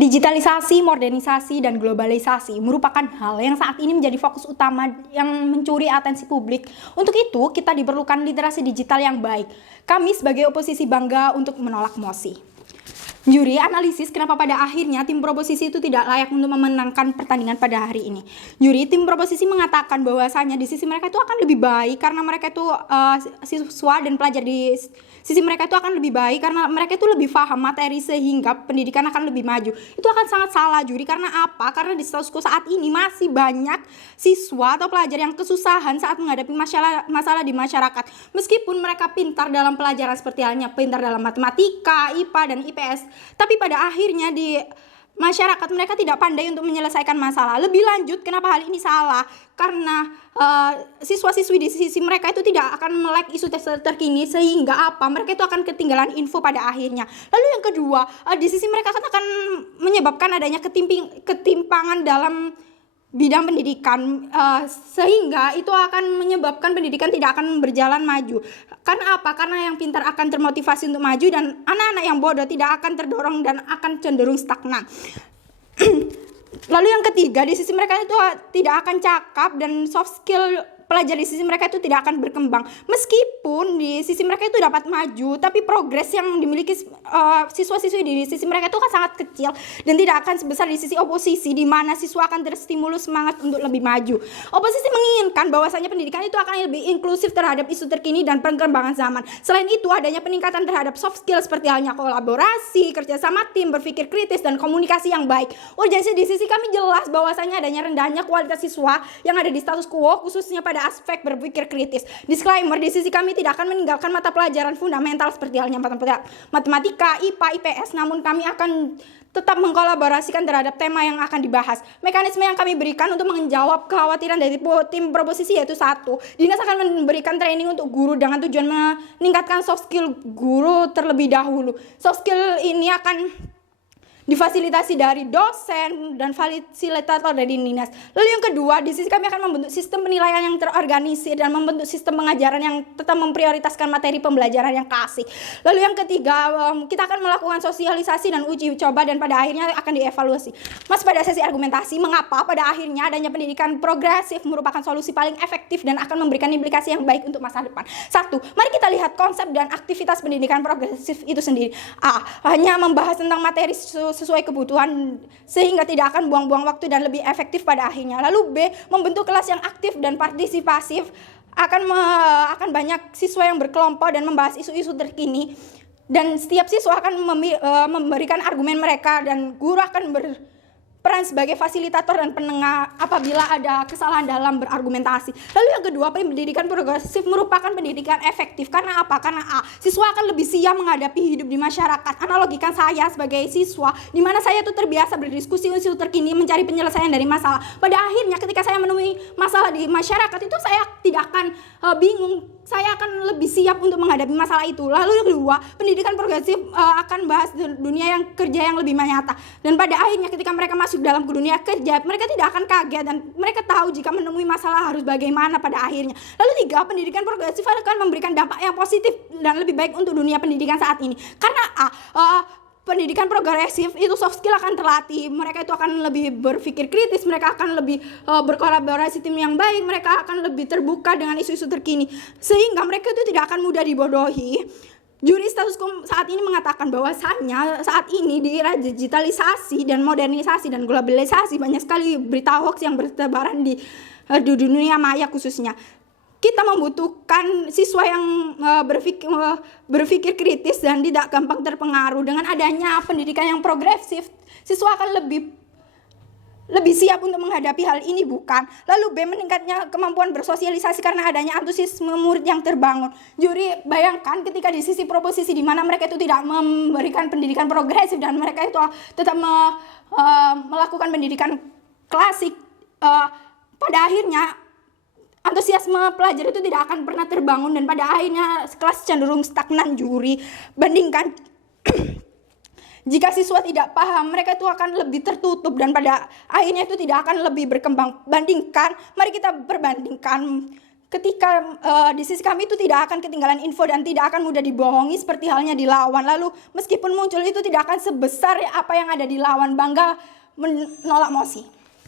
Digitalisasi, modernisasi, dan globalisasi merupakan hal yang saat ini menjadi fokus utama yang mencuri atensi publik. Untuk itu, kita diperlukan literasi digital yang baik. Kami sebagai oposisi bangga untuk menolak MOSI. Juri analisis kenapa pada akhirnya tim proposisi itu tidak layak untuk memenangkan pertandingan pada hari ini. Juri tim proposisi mengatakan bahwasanya di sisi mereka itu akan lebih baik karena mereka itu siswa dan pelajar di sisi mereka itu akan lebih baik karena mereka itu lebih paham materi sehingga pendidikan akan lebih maju. Itu akan sangat salah, Juri. Karena apa? Karena di status quo saat ini masih banyak siswa atau pelajar yang kesusahan saat menghadapi masalah di masyarakat. Meskipun mereka pintar dalam pelajaran seperti halnya pintar dalam matematika, IPA, dan IPS, tapi pada akhirnya di masyarakat mereka tidak pandai untuk menyelesaikan masalah. Lebih lanjut, kenapa hal ini salah? Karena siswa-siswi di sisi mereka itu tidak akan melek isu terkini sehingga apa? Mereka itu akan ketinggalan info pada akhirnya. Lalu yang kedua, di sisi mereka akan menyebabkan adanya ketimpangan dalam bidang pendidikan, sehingga itu akan menyebabkan pendidikan tidak akan berjalan maju. Karena apa? Karena yang pintar akan termotivasi untuk maju dan anak-anak yang bodoh tidak akan terdorong dan akan cenderung stagnan. Lalu yang ketiga, di sisi mereka itu tidak akan cakap dan soft skill pelajar di sisi mereka itu tidak akan berkembang. Meskipun di sisi mereka itu dapat maju, tapi progres yang dimiliki siswa-siswi di sisi mereka itu kan sangat kecil dan tidak akan sebesar di sisi oposisi, di mana siswa akan terstimulus semangat untuk lebih maju. Oposisi menginginkan bahwasanya pendidikan itu akan lebih inklusif terhadap isu terkini dan perkembangan zaman. Selain itu, adanya peningkatan terhadap soft skill seperti halnya kolaborasi, kerjasama tim, berpikir kritis, dan komunikasi yang baik. Jadi di sisi kami jelas bahwasanya adanya rendahnya kualitas siswa yang ada di status quo, khususnya pada aspek berpikir kritis. Disclaimer, di sisi kami tidak akan meninggalkan mata pelajaran fundamental seperti halnya matematika, IPA, IPS, namun kami akan tetap mengkolaborasikan terhadap tema yang akan dibahas. Mekanisme yang kami berikan untuk menjawab kekhawatiran dari tim proposisi yaitu satu, Dinas akan memberikan training untuk guru dengan tujuan meningkatkan soft skill guru terlebih dahulu. Soft skill ini akan difasilitasi dari dosen dan fasilitator dari dinas. Lalu yang kedua, di sisi kami akan membentuk sistem penilaian yang terorganisir dan membentuk sistem pengajaran yang tetap memprioritaskan materi pembelajaran yang klasik. Lalu yang ketiga, kita akan melakukan sosialisasi dan uji coba dan pada akhirnya akan dievaluasi. Mas, pada sesi argumentasi, mengapa pada akhirnya adanya pendidikan progresif merupakan solusi paling efektif dan akan memberikan implikasi yang baik untuk masa depan. Satu, mari kita lihat konsep dan aktivitas pendidikan progresif itu sendiri. A, hanya membahas tentang materi sesuai kebutuhan sehingga tidak akan buang-buang waktu dan lebih efektif pada akhirnya. Lalu B, membentuk kelas yang aktif dan partisipasif, akan banyak siswa yang berkelompok dan membahas isu-isu terkini dan setiap siswa akan memberikan argumen mereka dan guru akan berperan sebagai fasilitator dan penengah apabila ada kesalahan dalam berargumentasi. Lalu yang kedua, pendidikan progresif merupakan pendidikan efektif. Karena apa? Karena A, siswa akan lebih siap menghadapi hidup di masyarakat. Analogikan saya sebagai siswa, di mana saya itu terbiasa berdiskusi isu terkini, mencari penyelesaian dari masalah. Pada akhirnya ketika saya menemui masalah di masyarakat itu saya tidak akan bingung, saya akan lebih siap untuk menghadapi masalah itu. Lalu yang kedua, pendidikan progresif akan bahas dunia yang kerja yang lebih nyata. Dan pada akhirnya ketika mereka masuk dalam dunia kerja, mereka tidak akan kaget dan mereka tahu jika menemui masalah harus bagaimana pada akhirnya. Lalu tiga, pendidikan progresif akan memberikan dampak yang positif dan lebih baik untuk dunia pendidikan saat ini. Karena pendidikan progresif itu soft skill akan terlatih, mereka itu akan lebih berpikir kritis, mereka akan lebih berkolaborasi tim yang baik, mereka akan lebih terbuka dengan isu-isu terkini sehingga mereka itu tidak akan mudah dibodohi. Juri status quo saat ini mengatakan bahwasannya saat ini di era digitalisasi dan modernisasi dan globalisasi banyak sekali berita hoax yang bertebaran di dunia maya khususnya. Kita membutuhkan siswa yang berpikir kritis dan tidak gampang terpengaruh. Dengan adanya pendidikan yang progresif, siswa akan lebih siap untuk menghadapi hal ini, bukan? Lalu B, meningkatnya kemampuan bersosialisasi karena adanya antusiasme murid yang terbangun. Juri bayangkan ketika di sisi proposisi di mana mereka itu tidak memberikan pendidikan progresif dan mereka itu tetap melakukan pendidikan klasik, pada akhirnya antusiasme pelajar itu tidak akan pernah terbangun dan pada akhirnya kelas cenderung stagnan, Juri. Bandingkan jika siswa tidak paham, mereka itu akan lebih tertutup dan pada akhirnya itu tidak akan lebih berkembang. Mari kita perbandingkan ketika di sisi kami itu tidak akan ketinggalan info dan tidak akan mudah dibohongi seperti halnya di Lawan. Lalu meskipun muncul itu tidak akan sebesar apa yang ada di Lawan. Bangga menolak mosi.